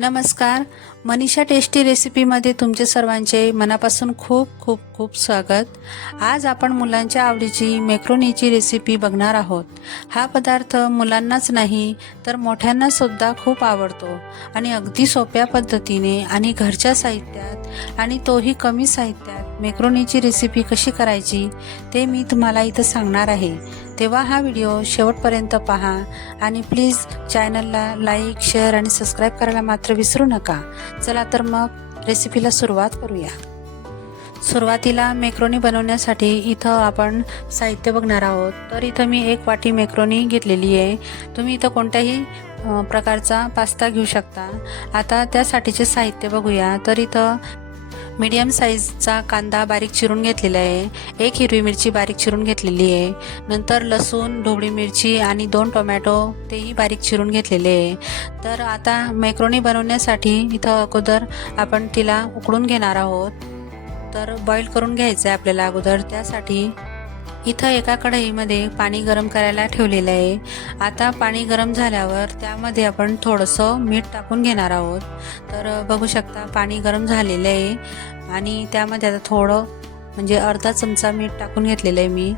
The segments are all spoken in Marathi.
नमस्कार. मनीषा टेस्टी रेसिपीमध्ये तुमचे सर्वांचे मनापासून खूप खूप खूप स्वागत. आज आपण मुलांच्या आवडीची मेक्रोनीची रेसिपी बघणार आहोत. हा पदार्थ मुलांनाच नाही तर मोठ्यांना सुद्धा खूप आवडतो आणि अगदी सोप्या पद्धतीने आणि घरच्या साहित्यात आणि तोही कमी साहित्यात मेक्रोनीची रेसिपी कशी करायची ते मी तुम्हाला इथं सांगणार आहे. तेव्हा हा व्हिडिओ शेवटपर्यंत पहा आणि प्लीज चॅनलला लाईक शेअर आणि सबस्क्राईब करायला मात्र विसरू नका. चला तर मग रेसिपीला सुरुवात करूया. सुरुवातीला मेक्रोनी बनवण्यासाठी इथं आपण साहित्य बघणार आहोत. तर इथं मी एक वाटी मेक्रोनी घेतलेली आहे. तुम्ही इथं कोणत्याही प्रकारचा पास्ता घेऊ शकता. आता त्यासाठीचे साहित्य बघूया. तर इथं मीडियम साईजचा कांदा बारीक चिरून घेतलेला आहे. एक हिरवी मिरची बारीक चिरून घेतलेली आहे. नंतर लसूण ढोबळी मिरची आणि दोन टोमॅटो तेही बारीक चिरून घेतलेले आहे. तर आता मॅक्रोनी बनवण्यासाठी इथं अगोदर आपण तिला उकडून घेणार आहोत. तर बॉईल करून घ्यायचं आहे आपल्याला अगोदर. त्यासाठी इथं एका कढईमध्ये पाणी गरम करायला ठेवलेलं आहे. आता पाणी गरम झाल्यावर त्यामध्ये आपण थोडंसं मीठ टाकून घेणार आहोत. तर बघू शकता पाणी गरम झालेलं आहे. आणि त्यामध्ये आता थोडं म्हणजे अर्धा चमचा मीठ टाकून घेतलेलं आहे मी.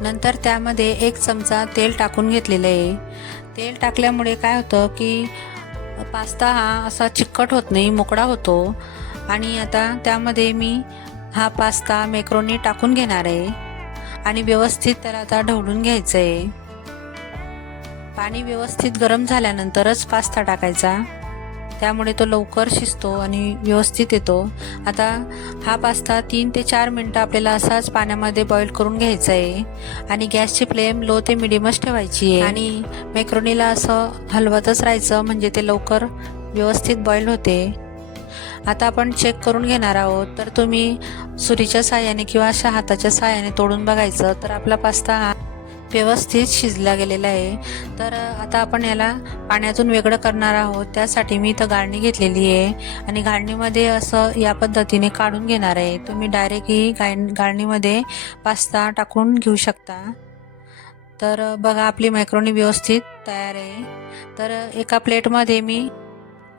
नंतर त्यामध्ये एक चमचा तेल टाकून घेतलेलं आहे. तेल टाकल्यामुळे काय होतं की पास्ता हा असा चिकट होत नाही मोकळा होतो. आणि आता त्यामध्ये मी हा पास्ता मेक्रोनी टाकून घेणार आहे. आणि व्यवस्थित त्याला आता ढवळून घ्यायचं आहे पाणी व्यवस्थित गरम झाल्यानंतरच पास्ता टाकायचा. त्यामुळे तो लवकर शिजतो आणि व्यवस्थित येतो. आता हा पास्ता तीन ते चार मिनटं आपल्याला असाच पाण्यामध्ये बॉईल करून घ्यायचा आहे आणि गॅसची फ्लेम लो ते मिडियमच ठेवायची आहे आणि मेक्रोनीला असं हलवतच राहायचं म्हणजे ते लवकर व्यवस्थित बॉईल होते. आता आपण चेक करून घेणार आहोत. तर तुम्ही सुरीच्या साह्याने किंवा अशा हाताच्या साह्याने तोडून बघायचं तर आपला पास्ता हा व्यवस्थित शिजला गेलेला आहे. तर आता आपण याला पाण्यातून वेगळं करणार आहोत. त्यासाठी मी इथं गाळणी घेतलेली आहे आणि गाळणीमध्ये असं या पद्धतीने काढून घेणार आहे. तुम्ही डायरेक्टही गाय गाळणीमध्ये पास्ता टाकून घेऊ शकता. तर बघा आपली मायक्रोनी व्यवस्थित तयार आहे. तर एका प्लेटमध्ये मी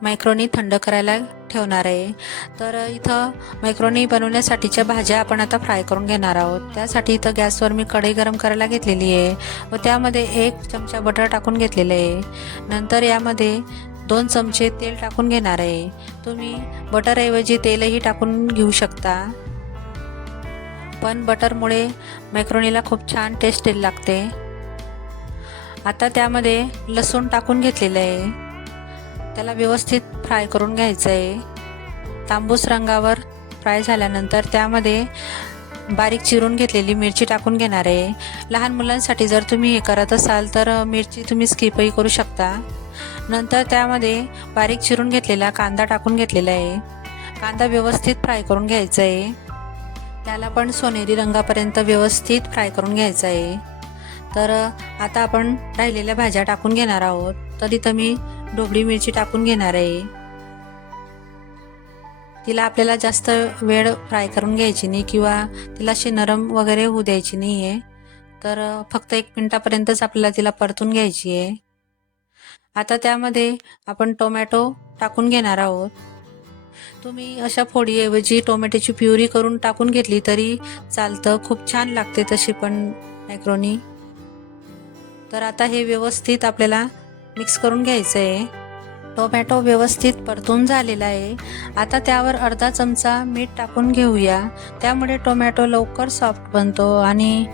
मायक्रोनी थंड करायला ठेवणार आहे. तर इथं मायक्रोनी बनवण्यासाठीच्या भाज्या आपण आता फ्राय करून घेणार आहोत. त्यासाठी इथं गॅसवर मी कढई गरम करायला घेतलेली आहे व त्यामध्ये एक चमचा बटर टाकून घेतलेलं आहे. नंतर यामध्ये दोन चमचे तेल टाकून घेणार आहे. तुम्ही बटरऐवजी तेलही टाकून घेऊ शकता. पण बटरमुळे मॅक्रोनीला खूप छान टेस्ट लागते. आता त्यामध्ये लसूण टाकून घेतलेलं आहे. त्याला व्यवस्थित फ्राय करून घ्यायचं आहे तांबूस रंगावर फ्राय झाल्यानंतर त्यामध्ये बारीक चिरून घेतलेली मिरची टाकून घेणार आहे. लहान मुलांसाठी जर तुम्ही हे करत असाल तर मिरची तुम्ही स्किपही करू शकता. नंतर त्यामध्ये बारीक चिरून घेतलेला कांदा टाकून घेतलेला आहे. कांदा व्यवस्थित फ्राय करून घ्यायचा आहे त्याला पण सोनेरी रंगापर्यंत व्यवस्थित फ्राय करून घ्यायचा आहे तर आता आपण राहिलेल्या भाज्या टाकून घेणार आहोत. तर इथं मी ढोबळी मिरची टाकून घेणार आहे. तिला आपल्याला जास्त वेळ फ्राय करून घ्यायची नाही किंवा तिला अशी नरम वगैरे होऊ द्यायची नाही आहे तर फक्त एक मिनटापर्यंतच आपल्याला तिला परतून घ्यायची आहे. आता त्यामध्ये आपण टोमॅटो टाकून घेणार आहोत. तुम्ही अशा फोडीऐवजी टोमॅटोची प्युरी करून टाकून घेतली तरी चालतं. खूप छान लागते तशी पण मॅक्रोनी तर आता हे व्यवस्थित आपल्याला मिक्स करून घ्यायचं आहे टोमॅटो व्यवस्थित परतून झालेला आहे. आता त्यावर अर्धा चमचा मीठ टाकून घेऊया. त्यामुळे टोमॅटो लवकर सॉफ्ट बनतो आणि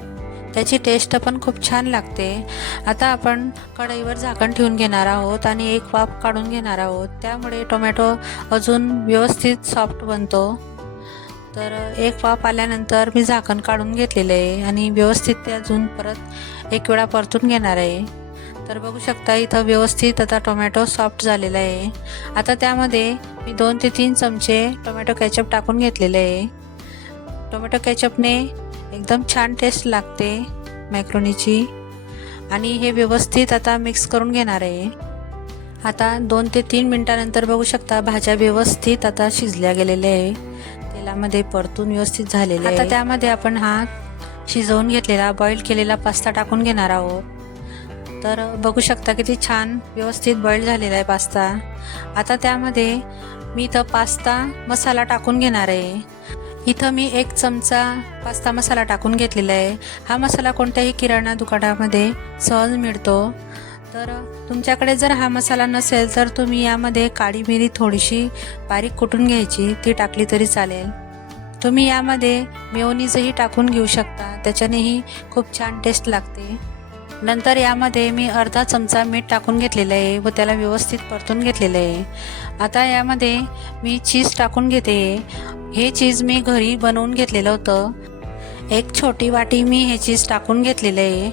त्याची टेस्ट पण खूप छान लागते. आता आपण कढईवर झाकण ठेवून घेणार आहोत आणि एक वाफ काढून घेणार आहोत. त्यामुळे टोमॅटो अजून व्यवस्थित सॉफ्ट बनतो. तर एक वाफ आल्यानंतर मी झाकण काढून घेतलेलं आहे आणि व्यवस्थित ते अजून परत एक वेळा परतून घेणार आहे. तर बघू शकता इथं व्यवस्थित आता टोमॅटो सॉफ्ट झालेला आहे. आता त्यामध्ये मी दोन ते तीन चमचे टोमॅटो कॅचअप टाकून घेतलेले आहे. टोमॅटो कॅचअपने एकदम छान टेस्ट लागते मॅक्रोनीची. आणि हे व्यवस्थित आता मिक्स करून घेणार आहे. आता दोन ते तीन मिनटानंतर बघू शकता भाज्या व्यवस्थित आता शिजल्या गेलेल्या आहे. तेलामध्ये परतून व्यवस्थित झालेले आता त्यामध्ये आपण हा शिजवून घेतलेला बॉईल केलेला पास्ता टाकून घेणार आहोत. तर बघू शकता किती छान व्यवस्थित बॉईल झालेला आहे पास्ता आता त्यामध्ये मी इथं पास्ता मसाला टाकून घेणार आहे. इथं मी एक चमचा पास्ता मसाला टाकून घेतलेला आहे. हा मसाला कोणत्याही किराणा दुकानामध्ये सहज मिळतो. तर तुमच्याकडे जर हा मसाला नसेल तर तुम्ही यामध्ये काळी मिरी थोडीशी बारीक कुटून घ्यायची. ती टाकली तरी चालेल. तुम्ही यामध्ये मेयोनीजही टाकून घेऊ शकता. त्याच्यानेही खूप छान टेस्ट लागते. नंतर यामध्ये मी अर्धा चमचा मीठ टाकून घेतलेलं आहे व त्याला व्यवस्थित परतून घेतलेलं आहे. आता यामध्ये मी चीज टाकून घेते. हे चीज मी घरी बनवून घेतलेलं होतं. एक छोटी वाटी मी हे चीज टाकून घेतलेलं आहे.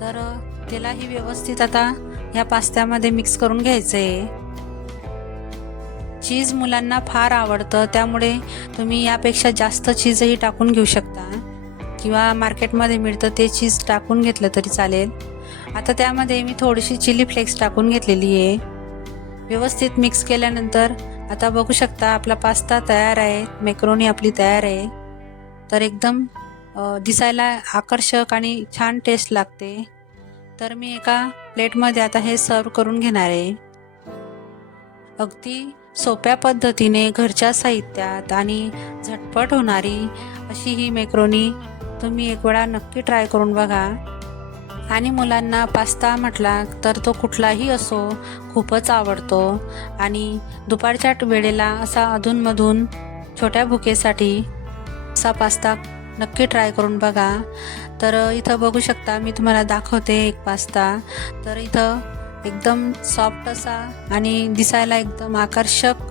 तर तेलाही व्यवस्थित आता या पास्त्यामध्ये मिक्स करून घ्यायचं आहे. चीज मुलांना फार आवडतं त्यामुळे तुम्ही यापेक्षा जास्त चीजही टाकून घेऊ शकता. किंवा मार्केटमध्ये मिळतं ते चीज टाकून घेतलं तरी चालेल. आता त्यामध्ये मी थोडीशी चिली फ्लेक्स टाकून घेतलेली आहे. व्यवस्थित मिक्स केल्यानंतर आता बघू शकता आपला पास्ता तयार आहे. मेक्रोनी आपली तयार आहे. तर एकदम दिसायला आकर्षक आणि छान टेस्ट लागते. तर मी एका प्लेटमध्ये आता हे सर्व करून घेणार आहे. अगदी सोप्या पद्धतीने घरच्या साहित्यात आणि झटपट होणारी अशी ही मेक्रोनी तुम्ही एक वेळा नक्की ट्राय करून बघा. आणि मुलांना पास्ता म्हटला तर तो कुठलाही असो खूपच आवडतो. आणि दुपारच्या वेळेला असा अधूनमधून छोट्या भुकेसाठी असा पास्ता नक्की ट्राय करून बघा. तर इथं बघू शकता मी तुम्हाला दाखवते एक पास्ता तर इथं एकदम सॉफ्ट असा आणि दिसायला एकदम आकर्षक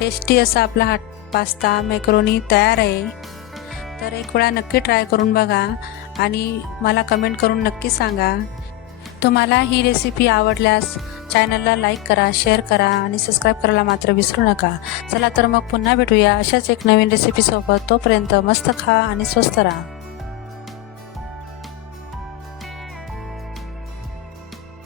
टेस्टी असा आपला हा पास्ता मेक्रोनी तयार आहे. तर एक वेळा नक्की ट्राय करून बघा आणि मला कमेंट करून नक्की सांगा. तुम्हाला ही रेसिपी आवडल्यास चॅनलला लाईक करा शेअर करा आणि सबस्क्राईब करायला मात्र विसरू नका. चला तर मग पुन्हा भेटूया अशाच एक नवीन रेसिपीसोबत तोपर्यंत मस्त खा आणि स्वस्त राहा.